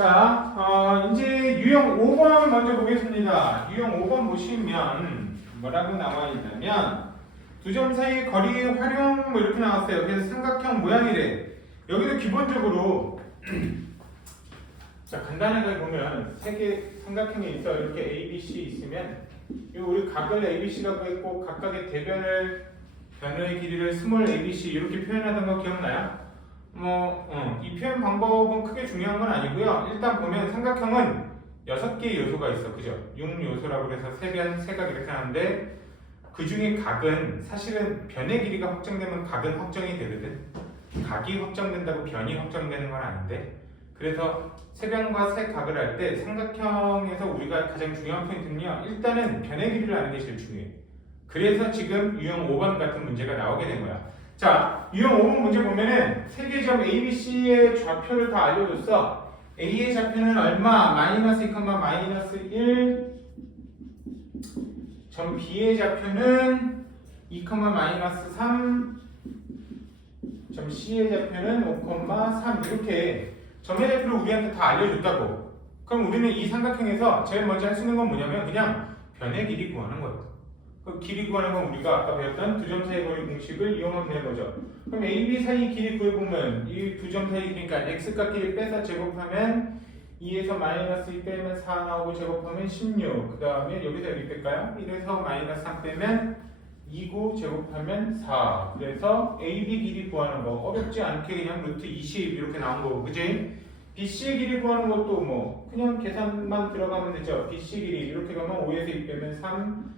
자, 이제 유형 5번 먼저 보겠습니다. 유형 5번 보시면 뭐라고 나와 있냐면 두 점 사이의 거리 활용 뭐 이렇게 나왔어요. 그래서 삼각형 모양이래. 여기도 기본적으로 자, 간단하게 보면 세 개 삼각형이 있어. 이렇게 A, B, C 있으면 우리 각을 A, B, C라고 했고 각각의 변의 길이를 스몰 A, B, C 이렇게 표현하던 거 기억나요? 이 표현 방법은 크게 중요한 건 아니고요. 일단 보면 삼각형은 6개의 요소가 있어. 그죠? 6요소라고 해서 세각 이렇게 하는데 그 중에 각은 사실은 변의 길이가 확정되면 각은 확정이 되거든. 각이 확정된다고 변이 확정되는 건 아닌데 그래서 세 변과 세 각을 할 때 삼각형에서 우리가 가장 중요한 포인트는요. 일단은 변의 길이를 아는 게 제일 중요해. 그래서 지금 유형 5번 같은 문제가 나오게 된 거야. 자, 유형 5번 문제 보면은 세 개 점 A, B, C의 좌표를 다 알려줬어. A의 좌표는 얼마? 마이너스 2, 마이너스 1. 점 B의 좌표는 2, 마이너스 3. 점 C의 좌표는 5, 3. 이렇게 점의 좌표를 우리한테 다 알려줬다고. 그럼 우리는 이 삼각형에서 제일 먼저 할 수 있는 건 뭐냐면 그냥 변의 길이 구하는 거예요. 그 길이 구하는 건 우리가 아까 배웠던 두 점 사이 거리 공식을 이용하면 되는 거죠. 그럼 A, B 사이 길이 구해보면 이 두 점 사이 그러니까 x값 길이 빼서 제곱하면 2에서 마이너스 2 빼면 4 나오고 제곱하면 16. 그 다음에 여기서 여기 뺄까요? 1에서 마이너스 3 빼면 2고 제곱하면 4. 그래서 A, B 길이 구하는 거 어렵지 않게 그냥 루트 20 이렇게 나온 거고 그지? BC의 길이 구하는 것도 뭐 그냥 계산만 들어가면 되죠. BC 길이 이렇게 가면 5에서 2 빼면 3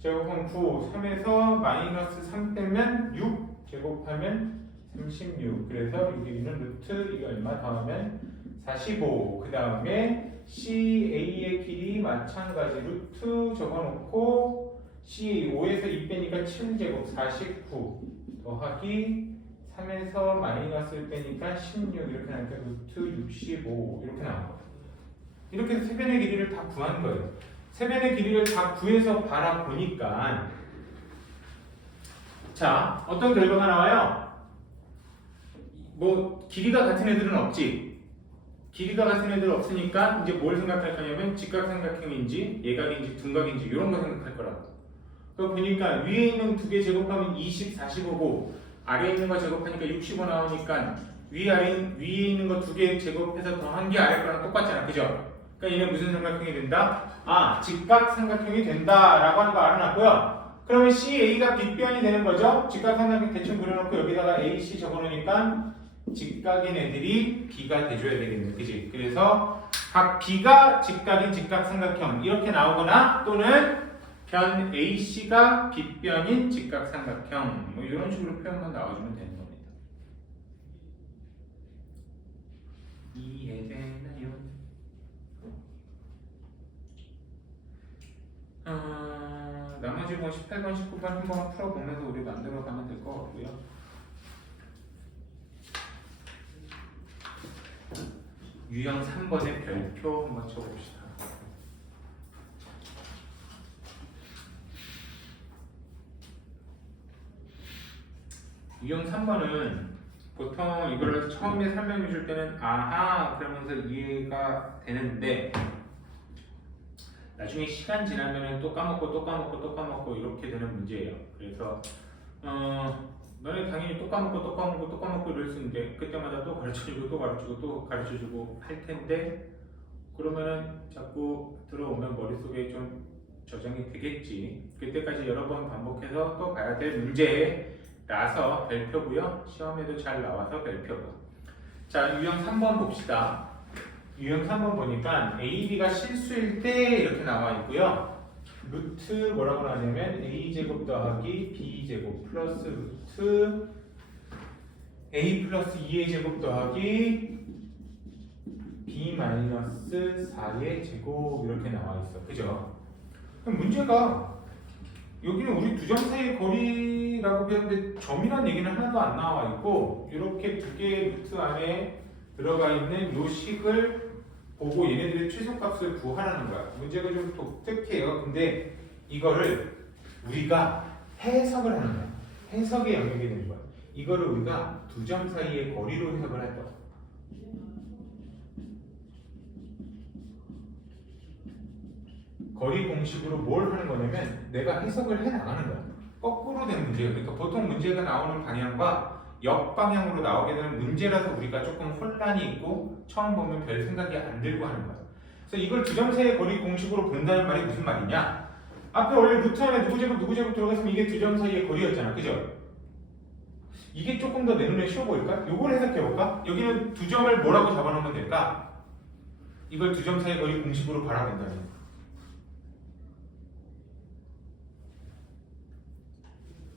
제곱하면 9, 3에서 마이너스 3 빼면 6 제곱하면 36. 그래서 여기는 루트 이거 얼마 더하면 45. 그 다음에 CA의 길이 마찬가지 루트 적어놓고 CA 5에서 2 빼니까 7제곱 49 더하기 3에서 마이너스 1 빼니까 16 이렇게 나니까 루트 65 이렇게 나온 거예요. 이렇게 해서 세 변의 길이를 다 구한 거예요. 세 변의 길이를 다 구해서 바라보니까 자, 어떤 결과가 나와요? 뭐 길이가 같은 애들은 없지. 길이가 같은 애들 없으니까 이제 뭘 생각할 거냐면 직각삼각형인지 예각인지 둔각인지 이런 거 생각할 거라고. 그거 보니까 위에 있는 두 개 제곱하면 20, 45고 아래에 있는 거 제곱하니까 65 나오니까 위에 있는 거 두 개 제곱해서 더한 게 아래 거랑 똑같잖아. 그죠? 그러니까 얘는 무슨 삼각형이 된다? 아, 직각삼각형이 된다라고 하는 거 알아놨고요. 그러면 CA가 빗변이 되는 거죠. 직각삼각형 대충 그려놓고 여기다가 AC 적어놓으니까 직각인 애들이 B가 돼줘야 되겠네. 그지? 그래서 각 B가 직각인 직각삼각형 이렇게 나오거나 또는 변 AC가 빗변인 직각삼각형 뭐 이런 식으로 표현만 나와주면 되는 겁니다. 이해되나요? 나머지 뭐 18번, 19번 한번 풀어보면서 우리 만들어 가면 될 것 같고요. 유형 3번의 별표 한번 쳐봅시다. 유형 3번은 보통 이걸 처음에 설명해 줄 때는 아하 그러면서 이해가 되는데 나중에 시간 지나면은 또 까먹고 이렇게 되는 문제예요. 그래서 너네 당연히 또 까먹고 이럴 수 있는데 그때마다 또 가르쳐주고 또 가르쳐주고 할 텐데 그러면은 자꾸 들어오면 머릿속에 좀 저장이 되겠지. 그때까지 여러 번 반복해서 또 봐야 될 문제라서 별표고요. 시험에도 잘 나와서 별표고. 자, 유형 3번 봅시다. 유형 3번 보니까 A, B가 실수일 때 이렇게 나와 있고요. 루트 뭐라고 하냐면 A제곱 더하기 B제곱 플러스 루트 A 플러스 2의 제곱 더하기 B 마이너스 4의 제곱 이렇게 나와 있어. 그죠? 그럼 문제가 여기는 우리 두 점 사이의 거리라고 배웠는데 점이란 얘기는 하나도 안 나와 있고 이렇게 두 개의 루트 안에 들어가 있는 요 식을 보고 얘네들의 최소값을 구하라는 거야. 문제가 좀 독특해요. 근데 이거를 우리가 해석을 하는 거야. 해석의 영역이 되는 거야. 이거를 우리가 두 점 사이의 거리로 해석을 할 거야. 거리 공식으로 뭘 하는 거냐면 내가 해석을 해 나가는 거야. 거꾸로 된 문제예요. 그러니까 보통 문제가 나오는 방향과 역방향으로 나오게 되는 문제라서 우리가 조금 혼란이 있고 처음 보면 별 생각이 안 들고 하는 거야. 그래서 이걸 두 점 사이의 거리 공식으로 본다는 말이 무슨 말이냐? 앞에 원래 루트 안에 누구 제곱 들어갔으면 이게 두 점 사이의 거리였잖아. 그죠? 이게 조금 더 내 눈에 쉬워 보일까? 이걸 해석해볼까? 여기는 두 점을 뭐라고 잡아놓으면 될까? 이걸 두 점 사이의 거리 공식으로 바라본다는 거야.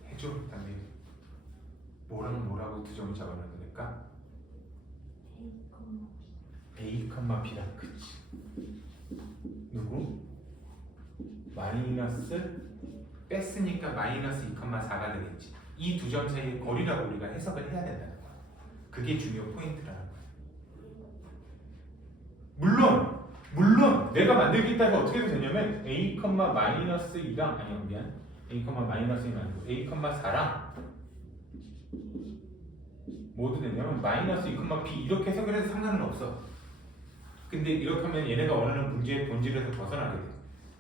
해줘. 그다음에 뭐라고 두 점을 잡아놓으면 될까? A, B다. 그치. 누구? 마이너스 뺐으니까 마이너스 2,4가 되겠지. 이 두 점 사이의 거리라고 우리가 해석을 해야 된다는 거야. 그게 중요 포인트라는 거야. 물론 내가 만들기 따라 어떻게 되냐면 A, 마이너스 2랑 아니야 미안 A, 마이너스 2는 아니고 A, 4랑 모두 되냐면 마이너스 2, B 이렇게 해석을 해도 상관은 없어. 근데 이렇게 하면 얘네가 원하는 문제의 본질에서 벗어나게 돼.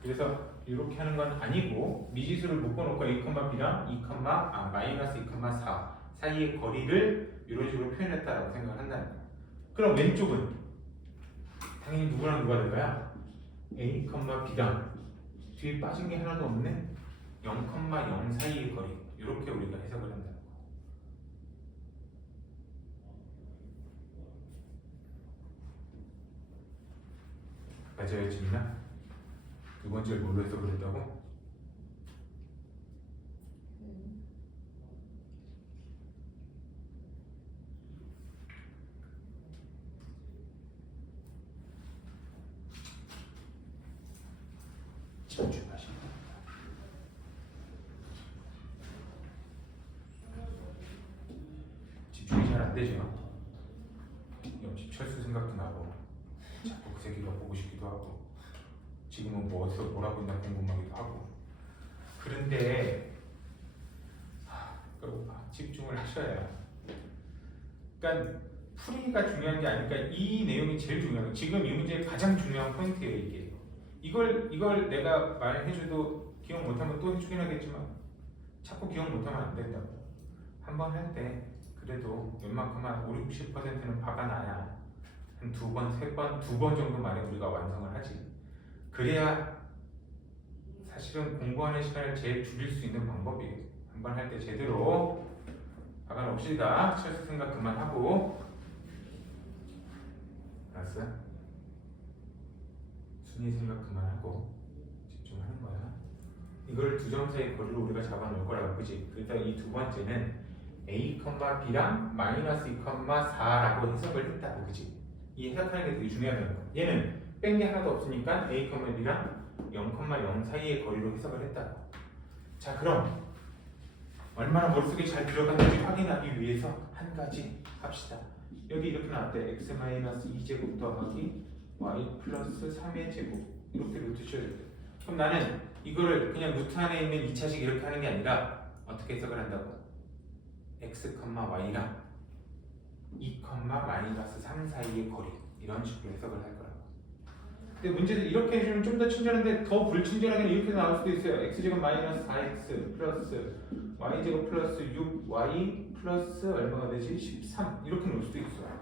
그래서 이렇게 하는 건 아니고 미지수를 묶어놓고 A, B랑 마이너스 2,4 사이의 거리를 이런 식으로 표현했다라고 생각을 한다는 거야. 그럼 왼쪽은 당연히 누구랑 누가 될까요? A, B랑 뒤에 빠진 게 하나도 없네. 0,0 사이의 거리 이렇게 우리가 해석을 한다는 거야. 맞아요, 지민아? 두 번째를 뭘로 해석을 했다고? 집중하시면 됩니다. 집중이 잘 안 되죠. 옆집 철수 생각도 나고 자꾸 그 새끼가 보고 싶기도 하고 지금은 뭐 어디서 뭐라고 있나 궁금하기도 하고 그런데 집중을 하셔야 그러니까 풀이가 중요한 게 아니니까 이 내용이 제일 중요한 거예요. 지금 이 문제의 가장 중요한 포인트예요. 이걸 내가 말해줘도 기억 못하면 또 해주긴 하겠지만 자꾸 기억 못하면 안 된다고. 한번 할 때 그래도 웬만큼 한 5, 60%는 박아놔야 한 두 번 정도 만에 우리가 완성을 하지. 그래야 사실은 공부하는 시간을 제일 줄일 수 있는 방법이에요. 한번 할 때 제대로 박아놓읍시다. 철수 생각 그만하고. 알았어? 순위 생각 그만하고 집중하는 거야. 이걸 두 점 사이의 거리를 우리가 잡아놓을 거라고, 그지? 그래서 이 두 번째는 A, B랑 마이너스 2,4라고 해석을 했다고, 그지? 이 해석하는 게 되게 중요하다는 거야. 얘는 뺀 게 하나도 없으니까 A, B랑 0,0 사이의 거리로 해석을 했다고. 자, 그럼 얼마나 머릿속에 잘 들어갔는지 확인하기 위해서 한 가지 합시다. 여기 이렇게 나왔대. x-2제곱 더하기 y 플러스 3의 제곱 이렇게 루트 씌워야 돼. 그럼 나는 이거를 그냥 루트 안에 있는 2차식 이렇게 하는 게 아니라 어떻게 해석을 한다고? x, y랑 2, 마이너스 3 사이의 거리 이런 식으로 해석을 할 거라고. 근데 문제는 이렇게 해주면 좀 더 친절한데 더 불친절하게 이렇게 나올 수도 있어요. x제곱 마이너스 4x 플러스 y제곱 플러스 6y 플러스 얼마가 되지? 13 이렇게 놓을 수도 있어요.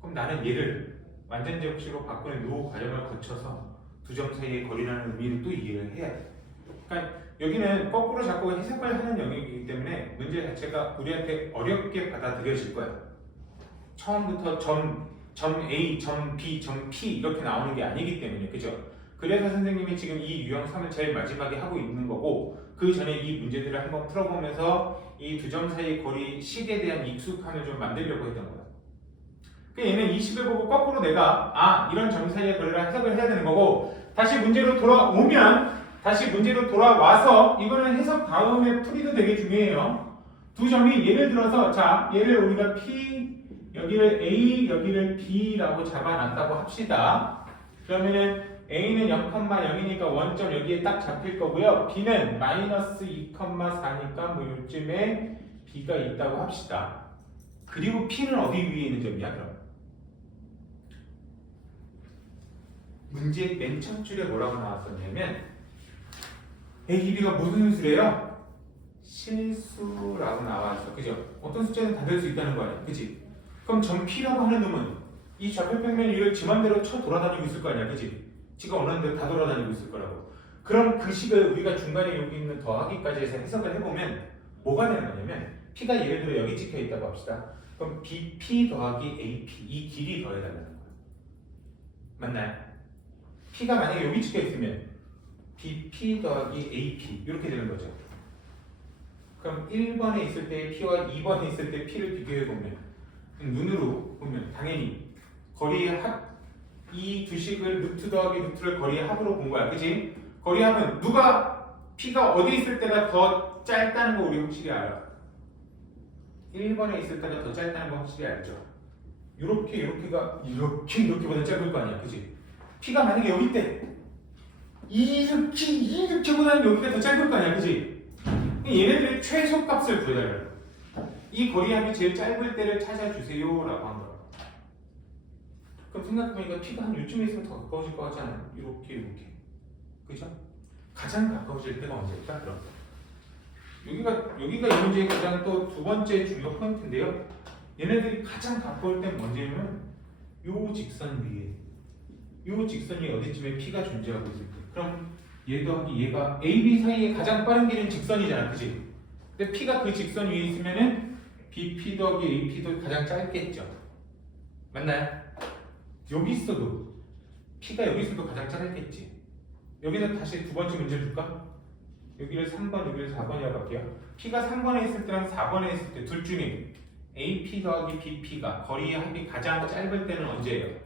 그럼 나는 얘를 완전 제곱식으로 바꾸는 이 과정을 거쳐서 두 점 사이의 거리라는 의미를 또 이해를 해야 돼. 그러니까 여기는 거꾸로 자꾸 해석을 하는 영역이기 때문에 문제 자체가 우리한테 어렵게 받아들여질 거야. 처음부터 점 A, 점 B, 점 P 이렇게 나오는 게 아니기 때문에, 그죠? 그래서 선생님이 지금 이 유형 3을 제일 마지막에 하고 있는 거고, 그 전에 이 문제들을 한번 풀어보면서 이 두 점 사이의 거리 식에 대한 익숙함을 좀 만들려고 했던 거야. 그러니까 얘는 이 식을 보고 거꾸로 내가 이런 점 사이의 거리를 해석을 해야 되는 거고, 다시 문제로 돌아와서 이거는 해석 다음에 풀이도 되게 중요해요. 두 점이 예를 들어서 자 얘를 우리가 P 여기를 A 여기를 B라고 잡아놨다고 합시다. 그러면은 A는 0,0이니까 원점 여기에 딱 잡힐 거고요. B는 마이너스 2,4니까 뭐 요쯤에 B가 있다고 합시다. 그리고 P는 어디 위에 있는 점이야 그럼? 문제 맨 첫 줄에 뭐라고 나왔었냐면 A, B가 무슨 수래요? 실수라고 나와있어. 그죠? 어떤 숫자는 다 될 수 있다는 거 아니야. 그지? 그럼 점 P라고 하는 놈은 이 좌표평면 위를 지 맘대로 쳐 돌아다니고 있을 거 아니야. 그지? 지가 원하는 대로 다 돌아다니고 있을 거라고. 그럼 그 식을 우리가 중간에 여기 있는 더하기까지 해서 해석을 해보면 뭐가 되는 거냐면 P가 예를 들어 여기 찍혀 있다고 합시다. 그럼 BP 더하기 AP 이 길이 더해달라는 거야. 맞나요? P가 만약에 여기 찍혀 있으면 BP 더하기 AP 이렇게 되는 거죠. 그럼 1번에 있을 때 P와 2번에 있을 때 P를 비교해보면 눈으로 보면 당연히 거리의 합 이 두 식을 루트 더하기 루트를 거리의 합으로 본 거야. 그치? 거리의 합은 누가 P가 어디 있을 때가 더 짧다는 거 우리 확실히 알아. 1번에 있을 때가 더 짧다는 거 확실히 알죠. 요렇게가 이렇게보다 짧을 거 아니야. 그치? P가 만약에 여기 있대. 이렇게보다는 여기가 더 짧을 거 아니야. 그치? 얘네들의 최소값을 구해달라고. 이 거리합이 제일 짧을 때를 찾아주세요 라고 한 거야. 그럼 생각해보니까 P가 한 요쯤에 있으면 더 가까워질 것 같지 않아요? 이렇게 그죠? 가장 가까워질 때가 언제일까? 그럼 여기가 이 문제의 가장 또 두 번째 중요 포인트인데요. 얘네들이 가장 가까울 땐 언제냐면 요 직선 위에 어디쯤에 P가 존재하고 있을 때. 그럼 얘 더하기 얘가 A, B 사이에 가장 빠른 길은 직선이잖아. 그치? 근데 P가 그 직선 위에 있으면은 BP 더하기 AP도 가장 짧겠죠. 맞나요? 여기 있어도 P가 여기 있어도 가장 짧겠지. 여기서 다시 두 번째 문제 줄까? 여기를 3번, 여기를 4번이라고 할게요. P가 3번에 있을 때랑 4번에 있을 때 둘 중에 AP 더하기 BP가 거리의 합이 가장 짧을 때는 언제예요?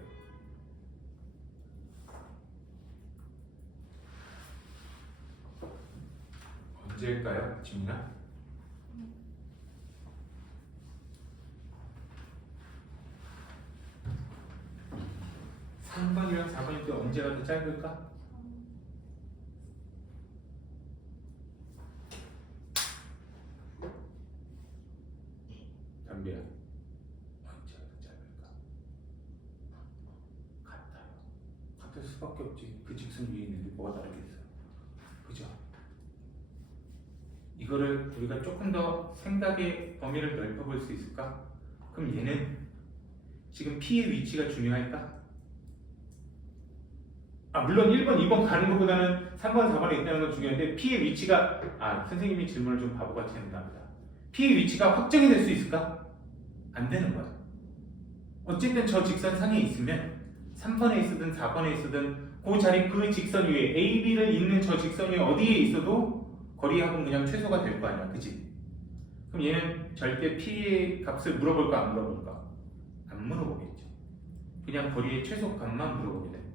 언제일까요? 지민아? 3번이랑 4번일 때 언제가 더 짧을까? 담비야, 언제가 더 짧을까? 같을 수밖에 없지. 그 직선 위에 있는데 뭐가 다르겠어? 그죠? 이거를 우리가 조금 더 생각의 범위를 넓혀볼 수 있을까? 그럼 얘는 지금 P의 위치가 중요할까? 물론 1번, 2번 가는 것보다는 3번, 4번에 있다는 건 중요한데 P의 위치가 선생님이 질문을 좀 바보같이 했답니다. P의 위치가 확정이 될 수 있을까? 안 되는 거야. 어쨌든 저 직선상에 있으면 3번에 있으든 4번에 있으든 그 자리 그 직선 위에 A, B를 잇는 저 직선 위에 어디에 있어도 거리합은 그냥 최소가 될 거 아니야. 그치? 그럼 얘는 절대 P의 값을 물어볼까 안 물어볼까? 안 물어보겠죠. 그냥 거리의 최소값만 물어보게 되는 거야.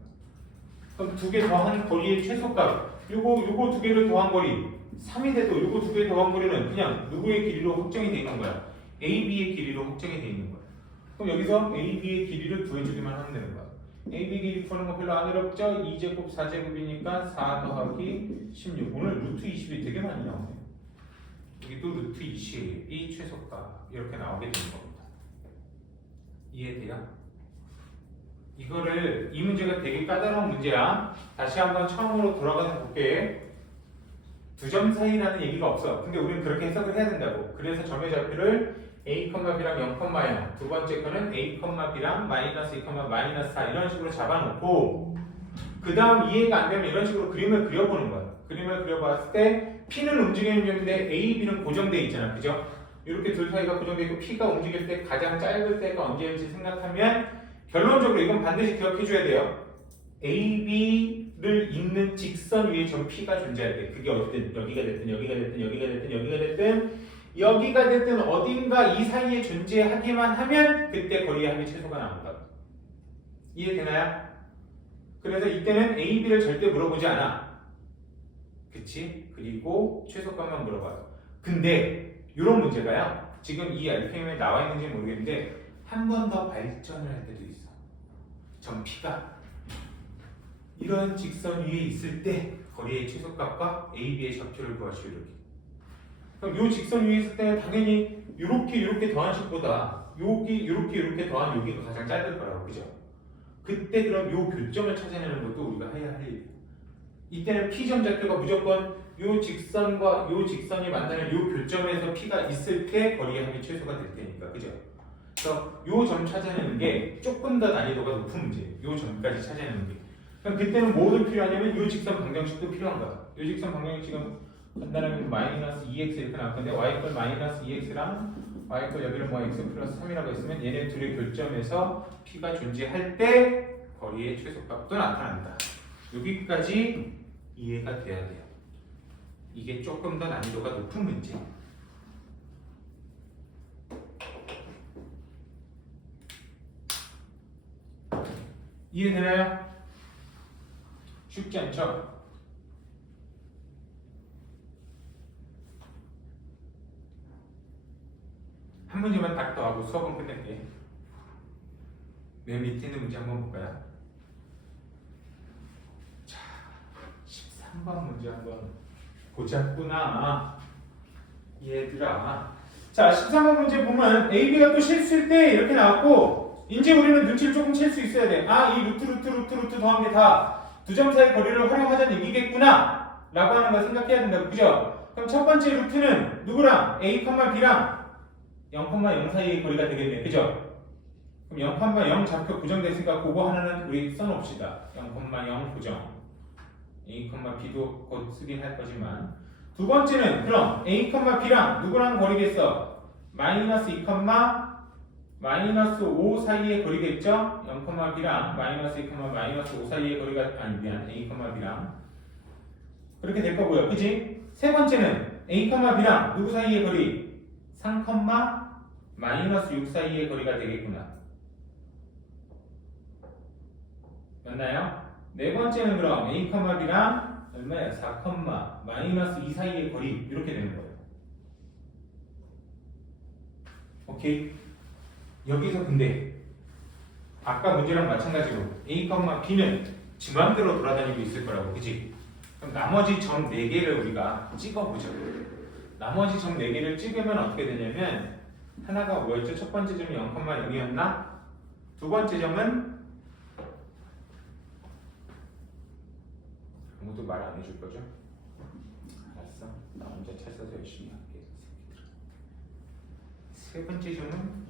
그럼 두 개 더한 거리의 최소값 요거 두 개를 더한 거리 3이 돼도 요거 두 개 더한 거리는 그냥 누구의 길이로 확정이 돼 있는 거야? AB의 길이로 확정이 돼 있는 거야. 그럼 여기서 AB의 길이를 구해주기만 하면 되는 거야. AB 길이 푸는 거 별로 안 어렵죠? 2제곱 4제곱이니까 4 더하기 16. 오늘 루트 20이 되게 많이 나오네요. 여기도 루트 20이 최소값 이렇게 나오게 되는 겁니다. 이해돼요? 이거를 이 문제가 되게 까다로운 문제야. 다시 한번 처음으로 돌아가서 볼게. 두 점 사이라는 얘기가 없어. 근데 우리는 그렇게 해석을 해야 된다고. 그래서 점의 좌표를 A, B랑 0,0 두 번째 거는 A, B랑 마이너스 2, 마이너스 4 이런 식으로 잡아놓고 그 다음 이해가 안 되면 이런 식으로 그림을 그려보는 거야. 그림을 그려봤을 때 P는 움직이는 중인데 A, B는 고정되어 있잖아. 그죠? 이렇게 둘 사이가 고정되어 있고 P가 움직일 때 가장 짧을 때가 언제인지 생각하면 결론적으로 이건 반드시 기억해 줘야 돼요. A, B를 잇는 직선 위에 점 P가 존재할 때 그게 어쨌든 여기가 됐든 여기가 됐든 여기가 됐든 여기가 됐든 여기가 됐든 어딘가 이 사이에 존재하기만 하면 그때 거리의 합이 최소가 나온다. 이해되나요? 그래서 이때는 A, B를 절대 물어보지 않아. 그치? 그리고 최소값만 물어봐요. 근데 이런 문제가요. 지금 이 RPM에 나와 있는지 모르겠는데 한 번 더 발전을 할 때도 있어. 점 P가 이런 직선 위에 있을 때 거리의 최소값과 A, B의 좌표를 구하시오. 이렇게. 그럼 이 직선 위에 있을 때는 당연히 이렇게 더한 식보다 이렇게 더한 여기가 가장 짧을 거라고. 그죠? 그때 그럼 요 교점을 찾아내는 것도 우리가 해야 할 일이에요. 이때는 P점 좌표가 무조건 요 직선과 요 직선이 만나는 요 교점에서 P가 있을 때 거리의 합이 최소가 될 테니까, 그죠? 그래서 요 점 찾아내는 게 조금 더 난이도가 높은 문제예요. 요 점까지 찾아내는 게. 그럼 그때는 뭐도 필요하냐면 요 직선 방정식도 필요한 거야. 요 직선 방정식은 간단하면 마이너스 2x 이렇게 나올 건데 y꼴 마이너스 2x랑 y꼴 여기를 뭐 x 플러스 3이라고 했으면 얘네 둘의 교점에서 P가 존재할 때 거리의 최소값도 나타난다. 여기까지 이해가 돼야 돼요. 이게 조금 더 난이도가 높은 문제. 이해되나요? 쉽지 않죠? 한 문제만 딱 더 하고 수업은 끝낼게. 맨 밑에 있는 문제 한번 볼까요? 자, 13번 문제 한번 보자꾸나 얘들아. 자, 13번 문제 보면 AB가 또 실수일 때 이렇게 나왔고, 이제 우리는 눈치를 조금 챌 수 있어야 돼. 아, 이 루트 더한 게 다 두 점 사이 거리를 활용하자는 얘기겠구나 라고 하는 걸 생각해야 된다고, 그죠? 그럼 첫 번째 루트는 누구랑? A, B랑 0,0 사이의 거리가 되겠네, 그죠? 그럼 0,0 좌표 고정됐으니까 그거 하나는 우리 써놓읍시다. 0,0 고정. A, B도 곧 쓰긴 할 거지만, 두 번째는 그럼 A, B랑 누구랑 거리겠어? 마이너스 2, 마이너스 5 사이의 거리겠죠? 0,B랑 마이너스 2, 마이너스 5 사이의 거리가 미안 A, B랑 그렇게 될 거고요, 그지? 세 번째는 A, B랑 누구 사이의 거리? 3, 마이너스 6 사이의 거리가 되겠구나. 맞나요? 네 번째는 그럼 A, B랑 얼마야? 4, 마이너스 2 사이의 거리 이렇게 되는 거예요. 오케이? 여기서 근데 아까 문제랑 마찬가지로 A, B는 지 맘대로 돌아다니고 있을 거라고, 그치? 그럼 나머지 점 4개를 우리가 찍어보죠. 나머지 점 4개를 찍으면 어떻게 되냐면 하나가 뭐였죠? 첫 번째 점이 0,0이었나? 두 번째 점은 아무도 말 안 해줄 거죠? 알았어. 나 혼자 찾아서 열심히 할게. 세 번째 점은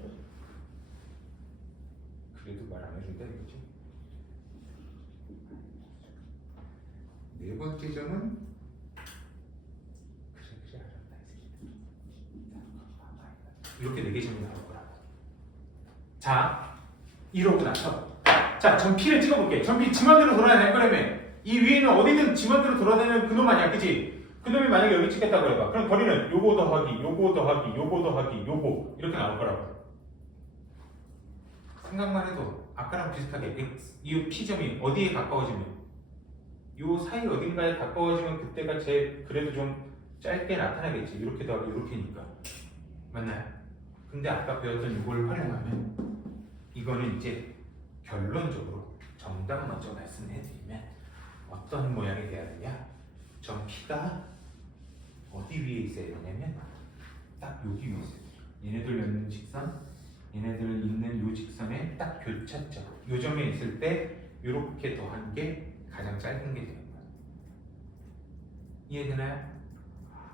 그래도 말 안 해준다 이거지. 네 번째 점은 그래 알았다 이렇게 4개 점이 나올 거라고. 자, 이러고 나서 자, 점 P를 찍어볼게. 점 P 지맘대로 돌아다닐 거라며. 이 위에는 어디든 지맘대로 돌아다니는 그놈 아니야, 그치? 그놈이 만약에 여기 찍겠다 그래봐. 그럼 거리는 요거 더하기, 요거 더하기, 요거 더하기, 요거 이렇게 나올 거라고. 생각만 해도 아까랑 비슷하게 이 P점이 어디에 가까워지면 요 사이 어딘가에 가까워지면 그때가 제일 그래도 좀 짧게 나타나겠지. 이렇게 더하기 이렇게니까. 맞나요? 근데 아까 배웠던 이걸 활용하면 이거는 이제 결론적으로 정답 먼저 말씀해드리면 어떤 모양이 돼야 되냐? 점 P가 어디 위에 있어야 되냐면 딱 여기 위에 있어야 돼요. 얘네들 있는 직선, 얘네들 있는 요 직선의 딱 교차점, 요 점에 있을 때 이렇게 더한 게 가장 짧은 게 되는 거예요. 이해되나요?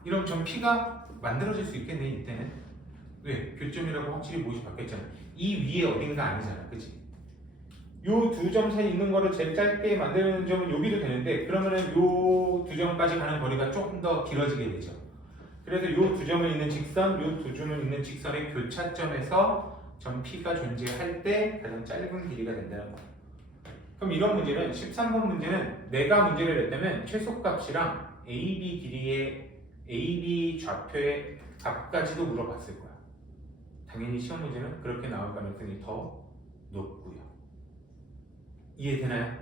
이런 점 P가 만들어질 수 있겠네 이때는. 왜? 교점이라고 확실히 무엇이 바뀌었잖아. 이 위에 어딘가 아니잖아, 그치? 요 두 점 사이 있는 거를 제일 짧게 만드는 점은 여기도 되는데 그러면은 요 두 점까지 가는 거리가 조금 더 길어지게 되죠. 그래서 요 두 점을 있는 직선, 요 두 점을 있는 직선의 교차점에서 점 P가 존재할 때 가장 짧은 길이가 된다는 거예요. 그럼 이런 문제는 13번 문제는 내가 문제를 냈다면 최소값이랑 AB 길이의 AB 좌표의 값까지도 물어봤을 거야. 당연히 시험 문제는 그렇게 나올 가능성이 더 높고요. 이해되나요?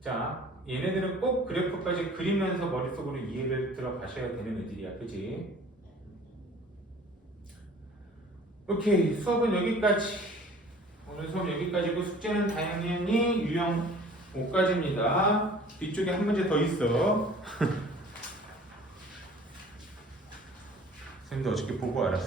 자, 얘네들은 꼭 그래프까지 그리면서 머릿속으로 이해를 들어가셔야 되는 애들이야, 그치? 오케이, 수업은 여기까지. 오늘 수업 여기까지고 숙제는 당연히 유형 5까지입니다. 뒤쪽에 한 문제 더 있어. 선생님도 어저께 보고 알았어.